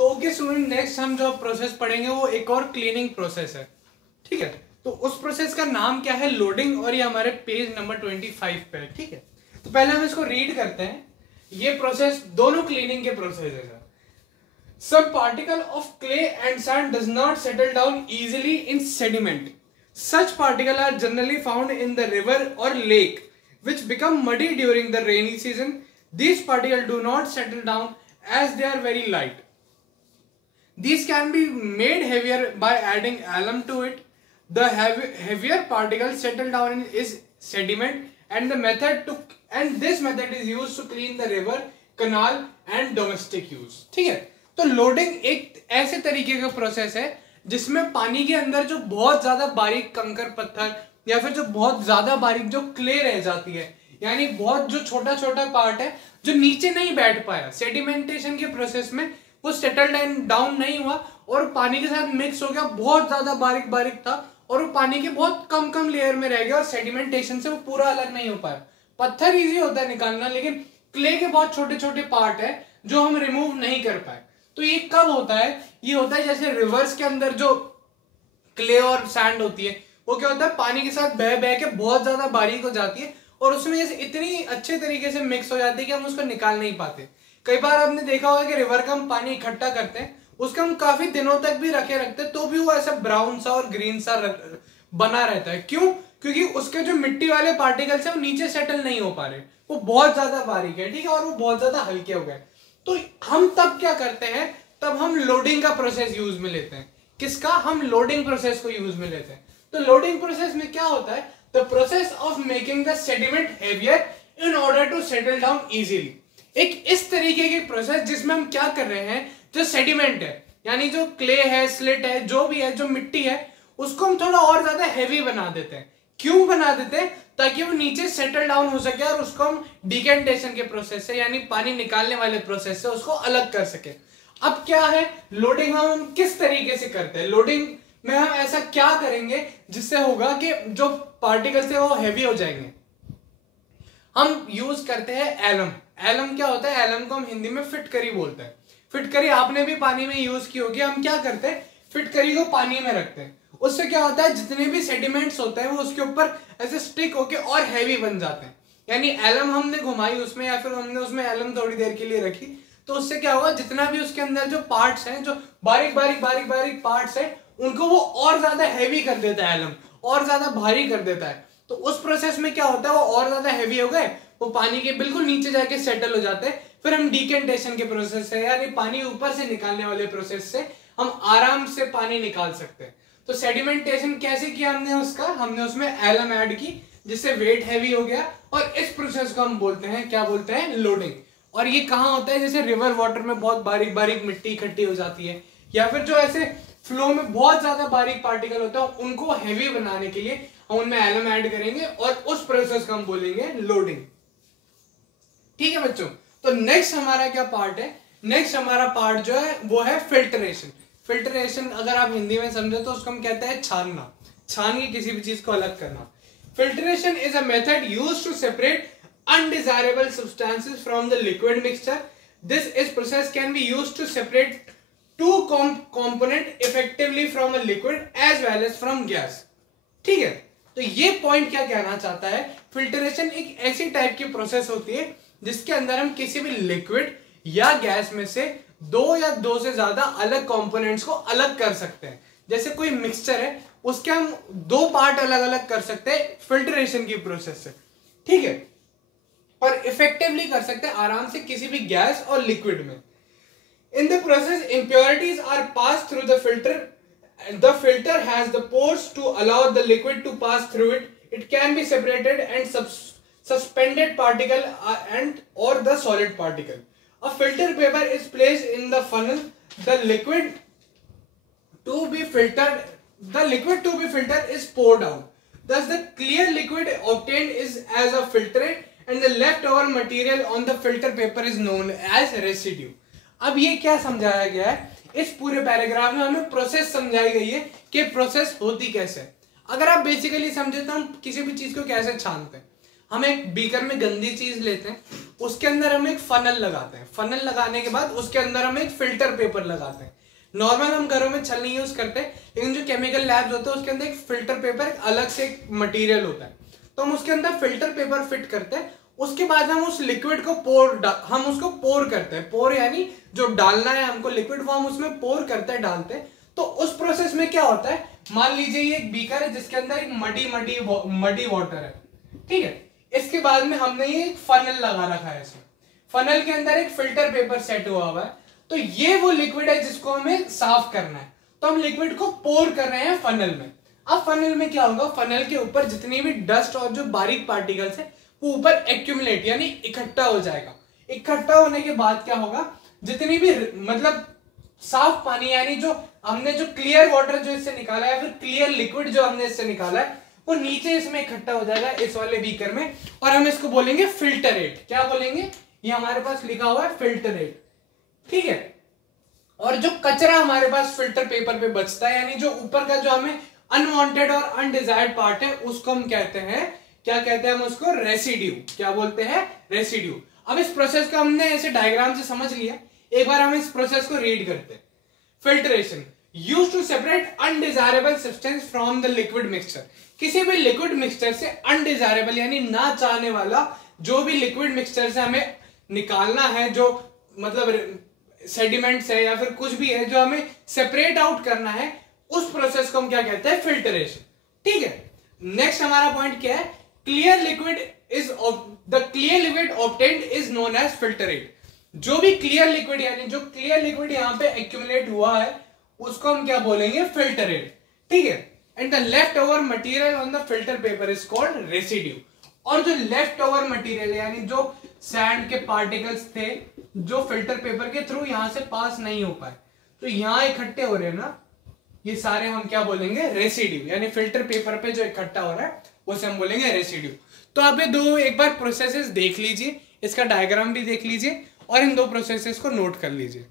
तो okay student, next हम जो प्रोसेस पढ़ेंगे वो एक और क्लीनिंग प्रोसेस है, ठीक है। तो उस प्रोसेस का नाम क्या है, लोडिंग, और ये हमारे पेज नंबर 25 पे है, ठीक है। तो पहले हम इसको रीड करते हैं। ये प्रोसेस दोनों क्लीनिंग के प्रोसेस है। Some particle of clay and sand does not settle down easily in sediment. Such particles are generally found in the river or lake, which become muddy during the rainy season. These particles do not settle down as they are very light. These can be made heavier by adding alum to it. The heavier particles settle down in is sediment, and this method is used to clean the river, canal and domestic use. ठीक है। तो loading एक ऐसे तरीके का process है जिसमें पानी के अंदर जो बहुत ज्यादा बारीक कंकर पत्थर या फिर जो बहुत ज्यादा बारीक जो क्ले रह जाती है, यानी बहुत जो छोटा छोटा पार्ट है जो नीचे नहीं बैठ पाया सेडिमेंटेशन के प्रोसेस में, वो सेटल डाउन नहीं हुआ और पानी के साथ मिक्स हो गया, बहुत ज्यादा बारीक बारीक था और वो पानी के बहुत कम कम लेयर में रह गया और सेडिमेंटेशन से वो पूरा अलग नहीं हो पाया। पत्थर इजी होता है निकालना, लेकिन क्ले के बहुत छोटे छोटे पार्ट है जो हम रिमूव नहीं कर पाए। तो ये कब होता है, ये होता है जैसे रिवर्स के अंदर जो क्ले और सैंड होती है वो क्या होता है, पानी के साथ बह बह के बहुत ज्यादा बारीक हो जाती है और उसमें जैसे इतनी अच्छे तरीके से मिक्स हो जाती है कि हम उसको निकाल नहीं पाते। कई बार आपने देखा होगा कि रिवर का हम पानी इकट्ठा करते हैं, उसका हम काफी दिनों तक भी रखे रखते हैं तो भी वो ऐसा ब्राउन सा और ग्रीन सा बना रहता है। क्यों? क्योंकि उसके जो मिट्टी वाले पार्टिकल्स है वो नीचे सेटल नहीं हो पा रहे, वो बहुत ज्यादा बारीक है, ठीक है, और वो बहुत ज्यादा हल्के हो गए। तो हम तब क्या करते हैं, तब हम लोडिंग का प्रोसेस यूज में लेते हैं। किसका? हम लोडिंग प्रोसेस को यूज में लेते हैं। तो लोडिंग प्रोसेस में क्या होता है, the process of making the sediment heavier in order to settle down easily. एक इस तरीके की प्रोसेस जिसमें हम क्या कर रहे हैं, जो सेडिमेंट है यानी जो क्ले है, स्लिट है, जो भी है, जो मिट्टी है, उसको हम थोड़ा और ज्यादा हैवी बना देते हैं। क्यों बना देते हैं? ताकि वो नीचे सेटल डाउन हो सके और उसको हम डिकेंटेशन के प्रोसेस से यानी पानी निकालने वाले प्रोसेस से उसको अलग कर सके। अब क्या है, लोडिंग हम किस तरीके से करते हैं, लोडिंग में हम ऐसा क्या करेंगे जिससे होगा कि जो पार्टिकल्स है वो हैवी हो जाएंगे। हम यूज करते हैं एलम। एलम क्या होता है, एलम को हम हिंदी में फिटकरी बोलते हैं। फिटकरी आपने भी पानी में यूज की होगी। हम क्या करते हैं, फिटकरी को पानी में रखते हैं, उससे क्या होता है, जितने भी सेडिमेंट्स होते हैं वो उसके ऊपर ऐसे स्टिक होके और हैवी बन जाते हैं। यानी एलम हमने घुमाई उसमें या फिर हमने उसमें एलम थोड़ी देर के लिए रखी, तो उससे क्या होगा, जितना भी उसके अंदर जो पार्ट्स हैं, जो बारीक बारीक बारीक बारीक पार्ट्स हैं, उनको वो और ज्यादा हैवी कर देता है, एलम और ज्यादा भारी कर देता है। तो उस प्रोसेस में क्या होता है, वो और ज्यादा हैवी हो गए, वो पानी के बिल्कुल नीचे जाके सेटल हो जाते हैं। फिर हम डिकेंटेशन के प्रोसेस से यानी पानी ऊपर से निकालने वाले प्रोसेस से हम आराम से पानी निकाल सकते हैं। तो सेडिमेंटेशन कैसे किया हमने उसका, हमने उसमें एलम ऐड की जिससे वेट हैवी हो गया और इस प्रोसेस को हम बोलते हैं, क्या बोलते हैं, लोडिंग। और ये कहाँ होता है, जैसे रिवर वाटर में बहुत बारीक बारीक मिट्टी इकट्ठी हो जाती है या फिर जो ऐसे फ्लो में बहुत ज्यादा बारीक पार्टिकल होता है, उनको हैवी बनाने के लिए हम उनमें एलम ऐड करेंगे और उस प्रोसेस को हम बोलेंगे लोडिंग। ठीक है बच्चों, तो नेक्स्ट हमारा क्या पार्ट है, नेक्स्ट हमारा पार्ट जो है वो है फिल्ट्रेशन। फिल्ट्रेशन अगर आप हिंदी में समझे तो उसको हम कहते हैं छानना, छान के किसी भी चीज को अलग करना। Filtration is a method used to separate undesirable substances from the liquid mixture. This process can be used to separate two component effectively from a liquid as well as from gas. ठीक है, तो ये point क्या कहना चाहता है, filtration एक ऐसी टाइप की प्रोसेस होती है जिसके अंदर हम किसी भी लिक्विड या गैस में से दो या दो से ज्यादा अलग कंपोनेंट्स को अलग कर सकते हैं। जैसे कोई मिक्सचर है, उसके हम दो पार्ट अलग अलग कर सकते हैं फिल्ट्रेशन की प्रोसेस से, ठीक है, और इफेक्टिवली कर सकते हैं आराम से किसी भी गैस और लिक्विड में। In the process impurities are passed through the filter. The filter has the pores to allow the liquid to pass through it. It can be separated and suspended particle and or the solid particle. A filter paper is placed in the funnel. The liquid to be filtered is poured out. Thus the clear liquid obtained is as a filtrate and the leftover material on the filter paper is known as residue. अब ये क्या समझाया गया है, इस पूरे paragraph में हमें प्रोसेस समझाई गई है कि प्रोसेस होती कैसे। अगर आप बेसिकली समझे तो हम किसी भी चीज को कैसे छानते हैं। हम एक बीकर में गंदी चीज लेते हैं, उसके अंदर हम एक फनल लगाते हैं, फनल लगाने के बाद उसके अंदर हम एक फिल्टर पेपर लगाते हैं। नॉर्मल हम घरों में छल नहीं यूज करते, लेकिन जो केमिकल लैब्स होते हैं उसके अंदर एक फिल्टर पेपर एक अलग से एक मटेरियल होता है, तो हम उसके अंदर फिल्टर पेपर फिट करते हैं। उसके बाद हम उस लिक्विड को हम उसको पोर करते हैं, पोर यानी जो डालना है हमको लिक्विड वो हम उसमें पोर करते हैं, डालते हैं। तो उस प्रोसेस में क्या होता है, मान लीजिए ये एक बीकर है जिसके अंदर एक मडी वाटर है, ठीक है। इसके बाद में हमने ये एक फनल लगा रखा है, इसमें फनल के अंदर एक फिल्टर पेपर सेट हुआ है, तो ये वो लिक्विड है जिसको हमें साफ करना है। तो हम लिक्विड को पोर कर रहे हैं फनल में। अब फनल में क्या होगा, फनल के ऊपर जितनी भी डस्ट और जो बारीक पार्टिकल्स है वो ऊपर एक्यूमुलेट यानी इकट्ठा हो जाएगा। इकट्ठा होने के बाद क्या होगा, जितनी भी मतलब साफ पानी यानी जो हमने जो क्लियर वाटर जो इससे निकाला है, फिर क्लियर लिक्विड जो हमने इससे निकाला है, वो नीचे इसमें इकट्ठा हो जाएगा इस वाले बीकर में, और हम इसको बोलेंगे फिल्टरेट। क्या बोलेंगे, ये हमारे पास लिखा हुआ है फिल्टरेट, ठीक है। और जो कचरा हमारे पास फिल्टर पेपर पे बचता है, यानी जो ऊपर का जो हमें अनवांटेड और अनडिजायर्ड पार्ट है, उसको हम कहते हैं, क्या कहते हैं हम उसको, रेसिड्यू। क्या बोलते हैं, रेसिड्यू। अब इस प्रोसेस को हमने ऐसे डायग्राम से समझ लिया, एक बार हम इस प्रोसेस को रीड करते हैं। Filtration used to separate undesirable substance from the liquid mixture. किसी भी लिक्विड मिक्सचर से अनडिजायरेबल यानी ना चाहने वाला जो भी लिक्विड मिक्सचर से हमें निकालना है, जो मतलब सेडिमेंट्स है या फिर कुछ भी है जो हमें सेपरेट आउट करना है, उस प्रोसेस को हम क्या कहते हैं, फिल्टरेशन, ठीक है। नेक्स्ट हमारा पॉइंट क्या है, clear liquid is the clear liquid obtained is known as filtrate. जो भी क्लियर लिक्विड यानी जो क्लियर लिक्विड यहाँ पे एक्यूमुलेट हुआ है उसको हम क्या बोलेंगे, फिल्टरेट, ठीक है। And the left over material on the filter paper is called residue. और जो लेफ्ट ओवर मटेरियल यानी जो सैंड के पार्टिकल्स थे जो फिल्टर पेपर के थ्रू यहां से पास नहीं हो पाए, तो यहां इकट्ठे हो रहे हैं ना, ये सारे हम क्या बोलेंगे, रेसिड्यू। यानी फिल्टर पेपर पे जो इकट्ठा हो रहा है उसे हम बोलेंगे रेसिड्यू। तो आप ये दो एक बार प्रोसेसेस देख लीजिए, इसका डायग्राम भी देख लीजिए और इन दो प्रोसेसेस को नोट कर लीजिए।